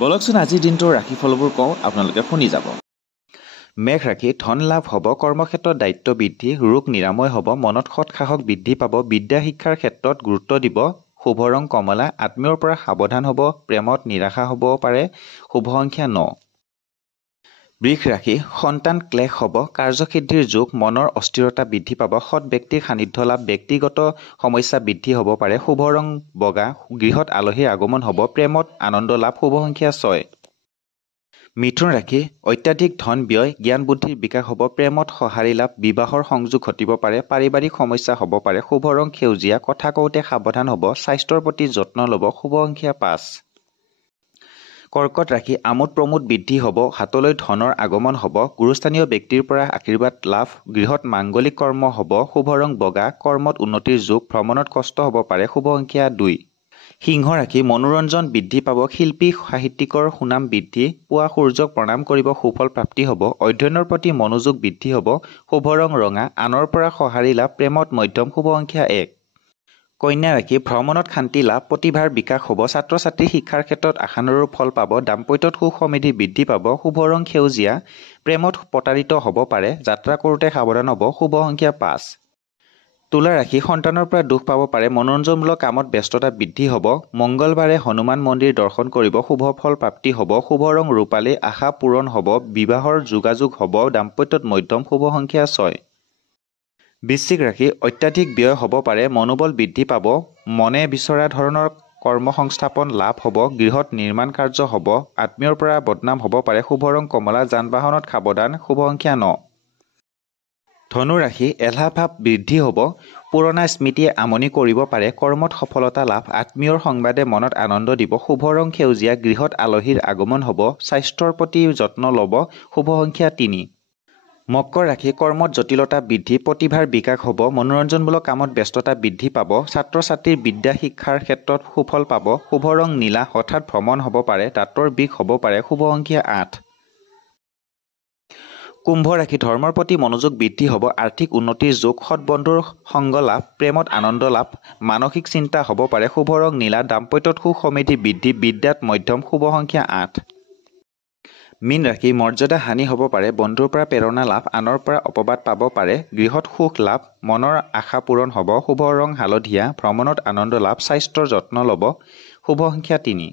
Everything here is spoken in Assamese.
বলকচোন আজিৰ দিনটোৰ ৰাশিফলবোৰ কওঁ, আপোনালোকে শুনি যাব। মেঘ ৰাশি ধন লাভ হ'ব, কৰ্মক্ষেত্ৰত দায়িত্ব বৃদ্ধি, ৰোগ নিৰাময় হ'ব, মনত সৎ সাহস বৃদ্ধি পাব, বিদ্যা শিক্ষাৰ ক্ষেত্ৰত গুৰুত্ব দিব, শুভ ৰং কমলা, আত্মীয়ৰ পৰা সাৱধান হ'ব, প্ৰেমত নিৰাশা হ'ব পাৰে, শুভ সংখ্যা 9। বৃষ ৰাশি সন্তান ক্লেশ হ'ব, কাৰ্যসিদ্ধিৰ যোগ, মনৰ অস্থিৰতা বৃদ্ধি পাব, সৎ ব্যক্তিৰ সান্নিধ্য লাভ, ব্যক্তিগত সমস্যা বৃদ্ধি হ'ব পাৰে, শুভ ৰং বগা, গৃহত আলহীৰ আগমন হ'ব, প্ৰেমত আনন্দ লাভ, শুভ সংখ্যা 6। মিথুন ৰাশি অত্যাধিক ধন ব্যয়, জ্ঞান বুদ্ধিৰ বিকাশ হ'ব, প্ৰেমত সঁহাৰি লাভ, বিবাহৰ সংযোগ ঘটিব পাৰে, পাৰিবাৰিক সমস্যা হ'ব পাৰে, শুভ ৰং সেউজীয়া, কথা কওঁতে সাৱধান হ'ব, স্বাস্থ্যৰ প্ৰতি যত্ন ল'ব, শুভ সংখ্যা 5। কৰ্কট ৰাশি আমোদ প্ৰমোদ বৃদ্ধি হ'ব, হাতলৈ ধনৰ আগমন হ'ব, গুৰুস্থানীয় ব্যক্তিৰ পৰা আশীৰ্বাদ লাভ, গৃহত মাংগলিক কৰ্ম হ'ব, শুভ ৰং বগা, কৰ্মত উন্নতিৰ যোগ, ভ্ৰমণত কষ্ট হ'ব পাৰে, শুভ সংখ্যা 2। সিংহ ৰাশি মনোৰঞ্জন বৃদ্ধি পাব, শিল্পী সাহিত্যিকৰ সুনাম বৃদ্ধি, পুৱা সূৰ্যক প্ৰণাম কৰিব, সুফল প্ৰাপ্তি হ'ব, অধ্যয়নৰ প্ৰতি মনোযোগ বৃদ্ধি হ'ব, শুভ ৰং ৰঙা, আনৰ পৰা সঁহাৰি লাভ, প্ৰেমত মধ্যম, শুভ সংখ্যা 1। কন্যা ৰাশি ভ্ৰমণত শান্তি লাভ, প্ৰতিভাৰ বিকাশ হ'ব, ছাত্ৰ ছাত্ৰী শিক্ষাৰ ক্ষেত্ৰত আশানুৰূপ ফল পাব, দাম্পত্যত সুখ সমৃদ্ধি বৃদ্ধি পাব, শুভ ৰং সেউজীয়া, প্ৰেমত প্ৰতাৰিত হ'ব পাৰে, যাত্ৰা কৰোঁতে সাৱধান হ'ব, শুভ সংখ্যা 5। তুলা ৰাশি সন্তানৰ পৰা দুখ পাব পাৰে, মনোৰঞ্জনমূলক কামত ব্যস্ততা বৃদ্ধি হ'ব, মংগলবাৰে হনুমান মন্দিৰ দৰ্শন কৰিব, শুভ ফল প্ৰাপ্তি হ'ব, শুভ ৰং ৰূপালী, আশা পূৰণ হ'ব, বিবাহৰ যোগাযোগ হ'ব, দাম্পত্যত মধ্যম, শুভ সংখ্যা 6। বৃশ্চিক ৰাশি অত্যাধিক ব্যয় হ'ব পাৰে, মনোবল বৃদ্ধি পাব, মনে বিচৰা ধৰণৰ কৰ্মসংস্থাপন লাভ হ'ব, গৃহত নিৰ্মাণ কাৰ্য হ'ব, আত্মীয়ৰ পৰা বদনাম হ'ব পাৰে, শুভ ৰং কমলা, যান বাহনত সাৱধান, শুভ সংখ্যা 9। ধনু ৰাশি এলাহ ভাৱ বৃদ্ধি হ'ব, পুৰণা স্মৃতিয়ে আমনি কৰিব পাৰে, কৰ্মত সফলতা লাভ, আত্মীয়ৰ সংবাদে মনত আনন্দ দিব, শুভ ৰং সেউজীয়া, গৃহত আলহীৰ আগমন হ'ব, স্বাস্থ্যৰ প্ৰতি যত্ন ল'ব, শুভ সংখ্যা 3। মকৰ ৰাশি কৰ্মত জটিলতা বৃদ্ধি, প্ৰতিভাৰ বিকাশ হ'ব, মনোৰঞ্জনমূলক কামত ব্যস্ততা বৃদ্ধি পাব, ছাত্ৰ ছাত্ৰীৰ বিদ্যা শিক্ষাৰ ক্ষেত্ৰত সুফল পাব, শুভ ৰং নীলা, হঠাৎ ভ্ৰমণ হ'ব পাৰে, দাঁতৰ বিষ হ'ব পাৰে, শুভ সংখ্যা 8। কুম্ভ ৰাশি ধৰ্মৰ প্ৰতি মনোযোগ বৃদ্ধি হ'ব, আৰ্থিক উন্নতিৰ যোগ, সৎ বন্ধুৰ সংগ লাভ, প্ৰেমত আনন্দ লাভ, মানসিক চিন্তা হ'ব পাৰে, শুভ ৰং নীলা, দাম্পত্যত সুখ সমৃদ্ধি বৃদ্ধি, বিদ্যাত মধ্যম, শুভ সংখ্যা 8। মীন ৰাশি মৰ্যাদা হানি হ'ব পাৰে, বন্ধুৰ পৰা প্ৰেৰণা লাভ, আনৰ পৰা অপবাদ পাব পাৰে, গৃহত সুখ লাভ, মনৰ আশা পূৰণ হ'ব, শুভ ৰং হালধীয়া, ভ্ৰমণত আনন্দ লাভ, স্বাস্থ্যৰ যত্ন ল'ব, শুভ সংখ্যা 3।